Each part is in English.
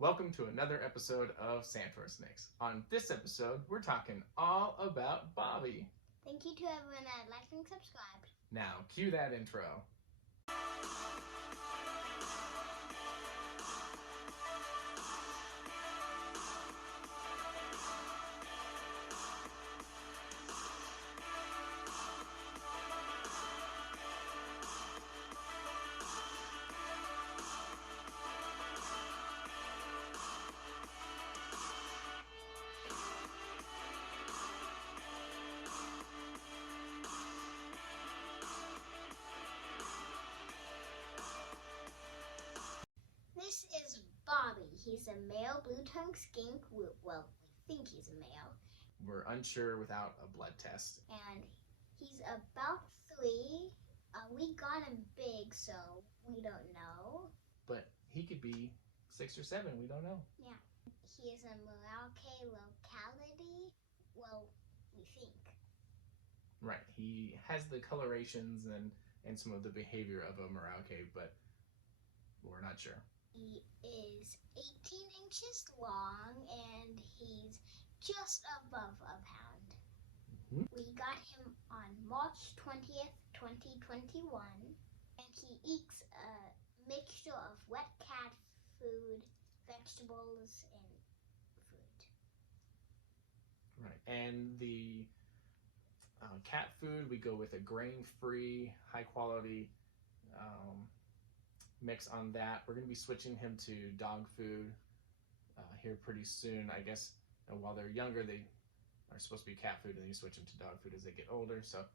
Welcome to another episode of SantorSnakes. On this episode, we're talking all about Bobby. Thank you to everyone that liked and subscribed. Now, cue that intro. This is Bobby. He's a male blue tongue skink. Well, we think he's a male. We're unsure without a blood test. And he's about 3. We got him big, so we don't know. But he could be 6 or 7, we don't know. Yeah. He is a Merauke locality. Well, we think. Right, he has the colorations and some of the behavior of a Merauke, but we're not sure. He is 18 inches long and he's just above a pound. Mm-hmm. We got him on March 20th, 2021, and he eats a mixture of wet cat food, vegetables, and fruit. Right, and the cat food, we go with a grain-free, high-quality mix on that. We're going to be switching him to dog food here pretty soon. I guess while they're younger, they are supposed to be cat food, and then you switch them to dog food as they get older. So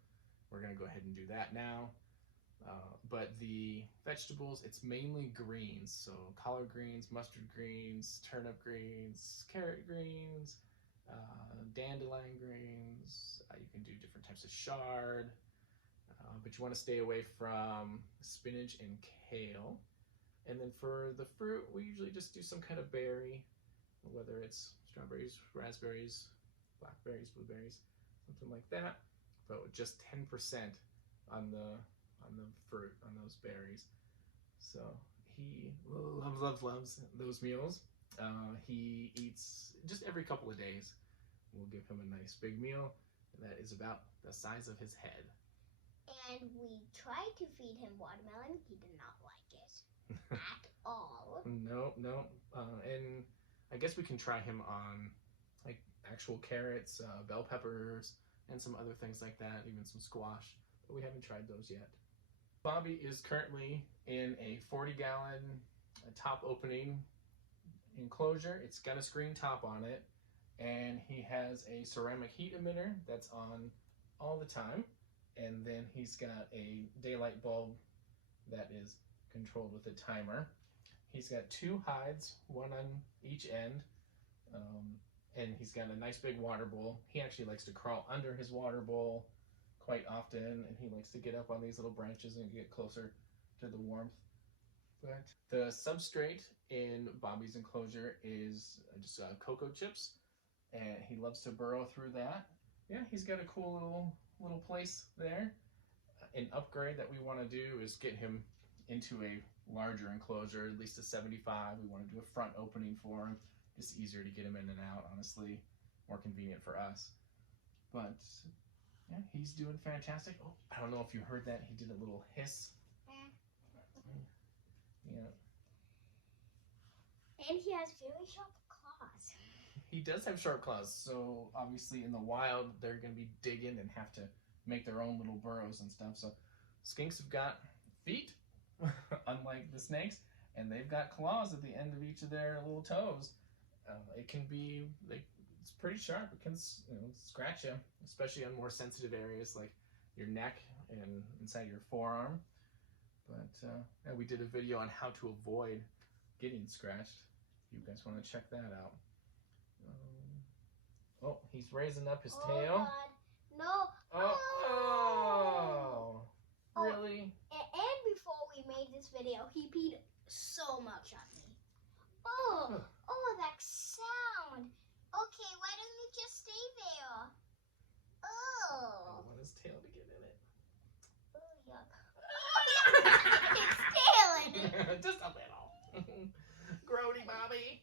we're going to go ahead and do that now. But the vegetables, it's mainly greens. So collard greens, mustard greens, turnip greens, carrot greens, dandelion greens. You can do different types of chard. But you want to stay away from spinach and kale. And then for the fruit, we usually just do some kind of berry, whether it's strawberries, raspberries, blackberries, blueberries, something like that. But with just 10% on the fruit, on those berries. So he loves those meals. He eats just every couple of days. We'll give him a nice big meal that is about the size of his head. And we tried to feed him watermelon. He did not like it at all. No. And I guess we can try him on like actual carrots, bell peppers, and some other things like that, even some squash, but we haven't tried those yet. Bobby is currently in a 40-gallon top opening enclosure. It's got a screen top on it, and he has a ceramic heat emitter that's on all the time. And then he's got a daylight bulb that is controlled with a timer. He's got 2 hides, one on each end, and he's got a nice big water bowl. He actually likes to crawl under his water bowl quite often, and he likes to get up on these little branches and get closer to the warmth. But the substrate in Bobby's enclosure is just cocoa chips, and he loves to burrow through that. Yeah, he's got a cool little place there. An upgrade that we want to do is get him into a larger enclosure, at least a 75. We want to do a front opening for him. Just easier to get him in and out, honestly. More convenient for us. But yeah, he's doing fantastic. Oh, I don't know if you heard that. He did a little hiss. Yeah. And he has very sharp claws. He does have sharp claws, so obviously in the wild they're going to be digging and have to make their own little burrows and stuff. So skinks have got feet, unlike the snakes, and they've got claws at the end of each of their little toes. It can be, it's pretty sharp. It can scratch you, especially on more sensitive areas like your neck and inside your forearm. But yeah, we did a video on how to avoid getting scratched. If you guys want to check that out. Oh, he's raising up his tail. God. No. Oh. Really? And before we made this video, he peed so much on me. Oh, that sound. Okay, why don't you just stay there? I want his tail to get in it. Oh, yuck. It's tail in it. Just a little. Grody, Bobby.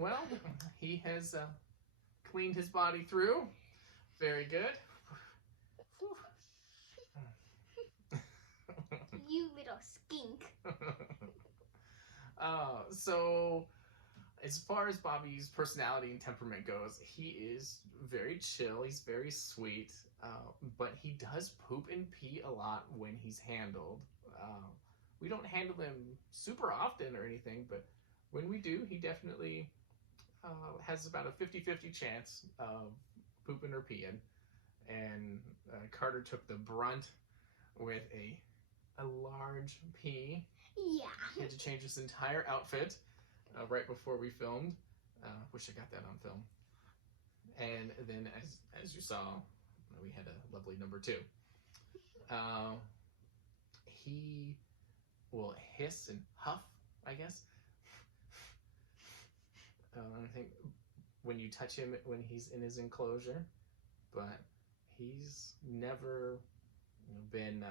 Well, he has cleaned his body through. Very good. You little skink. So as far as Bobby's personality and temperament goes, he is very chill. He's very sweet, but he does poop and pee a lot when he's handled. We don't handle him super often or anything, but when we do, he definitely has about a 50-50 chance of pooping or peeing. And Carter took the brunt with a large pee. Yeah. He had to change his entire outfit right before we filmed. Wish I got that on film. And then, as you saw, we had a lovely number 2. He will hiss and huff, I guess. I think when you touch him when he's in his enclosure, but he's never been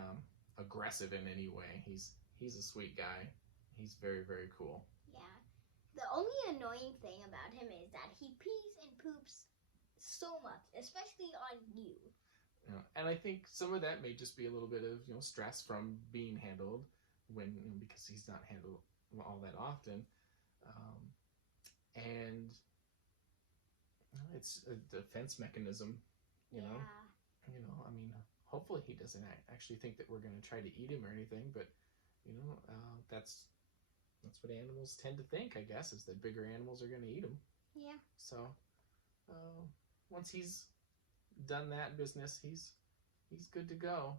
aggressive in any way. He's a sweet guy. He's very, very cool. Yeah. The only annoying thing about him is that he pees and poops so much, especially on you. And I think some of that may just be a little bit of stress from being handled when because he's not handled all that often, and it's a defense mechanism. You know. I mean, hopefully he doesn't actually think that we're going to try to eat him or anything, but that's what animals tend to think, I guess, is that bigger animals are going to eat them. Yeah. So once he's done that business, he's good to go.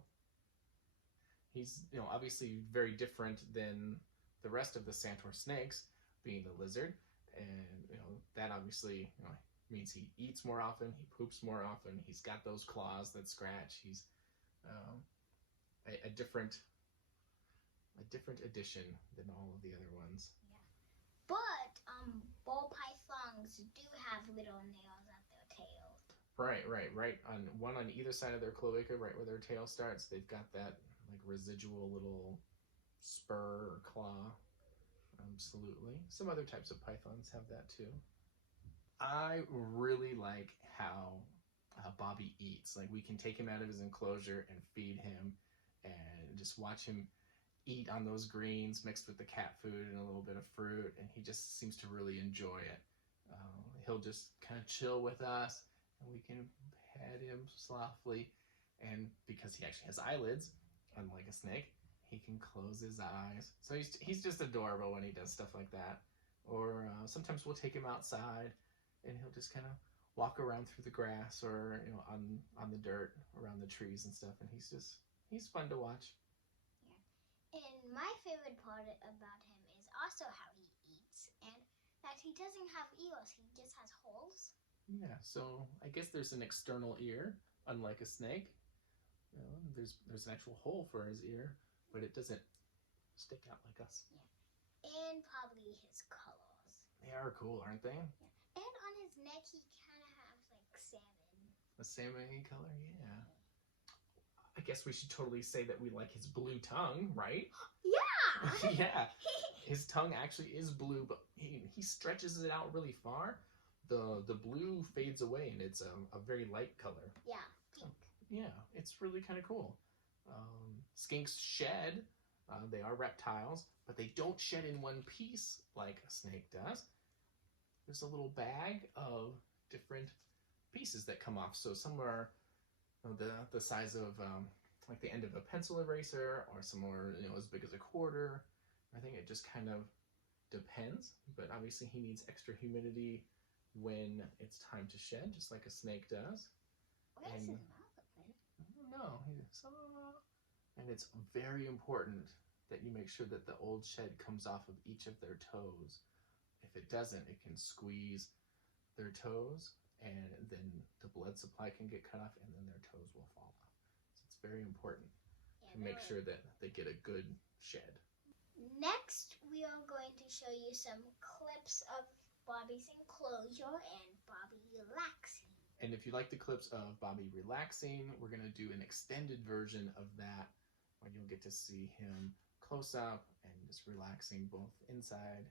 He's obviously very different than the rest of the SantorSnakes, being a lizard, and that obviously means he eats more often, he poops more often, he's got those claws that scratch. He's a different addition than all of the other ones. Yeah. But ball pythons do have little nails at their tails. Right. One on either side of their cloaca, right where their tail starts, they've got that like residual little spur or claw. Absolutely. Some other types of pythons have that too. I really like how Bobby eats. Like, we can take him out of his enclosure and feed him and just watch him eat on those greens mixed with the cat food and a little bit of fruit, and he just seems to really enjoy it. He'll just kind of chill with us, and we can pet him softly, and because he actually has eyelids, unlike a snake, he can close his eyes. So he's just adorable when he does stuff like that. Or sometimes we'll take him outside, and he'll just kind of walk around through the grass or on the dirt around the trees and stuff, and he's fun to watch. Yeah. And my favorite part about him is also how he eats, and that he doesn't have ears, he just has holes. Yeah, so I guess there's an external ear, unlike a snake. There's an actual hole for his ear, but it doesn't stick out like us. Yeah. And probably his colors. They are cool, aren't they? Yeah. And on his neck, he kind of has like salmon. A salmon color, yeah. I guess we should totally say that we like his blue tongue, right? Yeah! Yeah. His tongue actually is blue, but he stretches it out really far. The blue fades away, and it's a very light color. Yeah, pink. Yeah, it's really kind of cool. Skinks shed. They are reptiles, but they don't shed in one piece like a snake does. There's a little bag of different pieces that come off. So some are the size of like the end of a pencil eraser, or some are as big as a quarter. I think it just kind of depends, but obviously he needs extra humidity when it's time to shed, just like a snake does. Where's his mouth open? I don't know. And it's very important that you make sure that the old shed comes off of each of their toes. If it doesn't, it can squeeze their toes, and then the blood supply can get cut off, and then their toes will fall off. So it's very important to make sure that they get a good shed. Next, we are going to show you some clips of Bobby's enclosure and Bobby relaxing. And if you like the clips of Bobby relaxing, we're going to do an extended version of that, where you'll get to see him close up and just relaxing both inside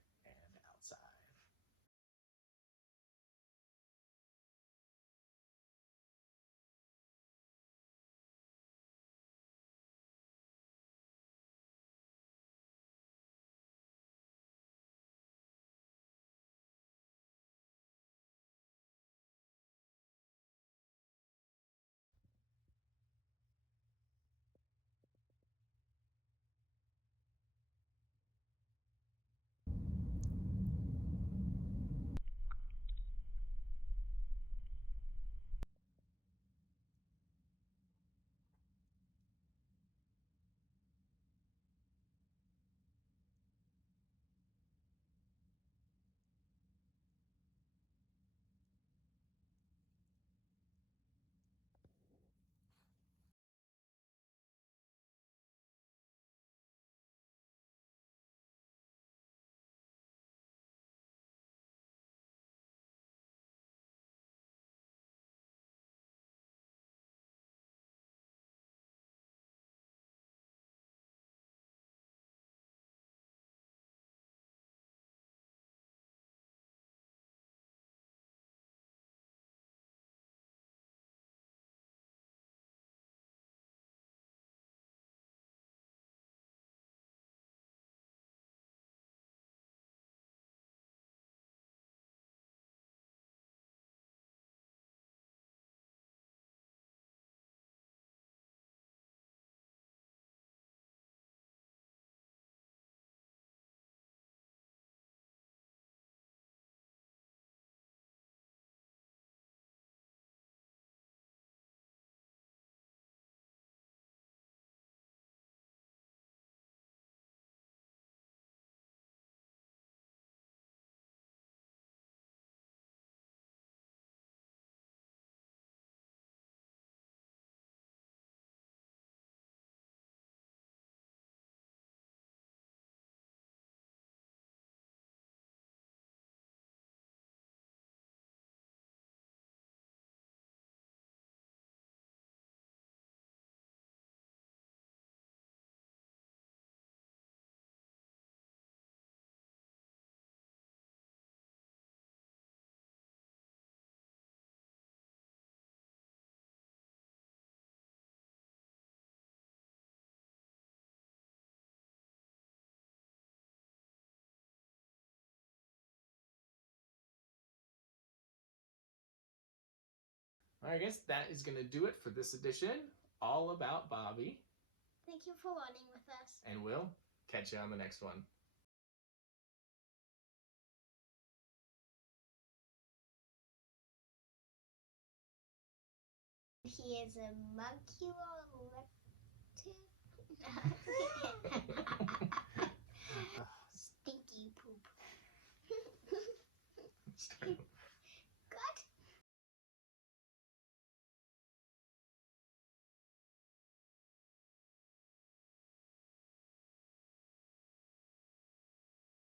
I guess that is going to do it for this edition, all about Bobby. Thank you for learning with us. And we'll catch you on the next one. He is a monkey or a reptile.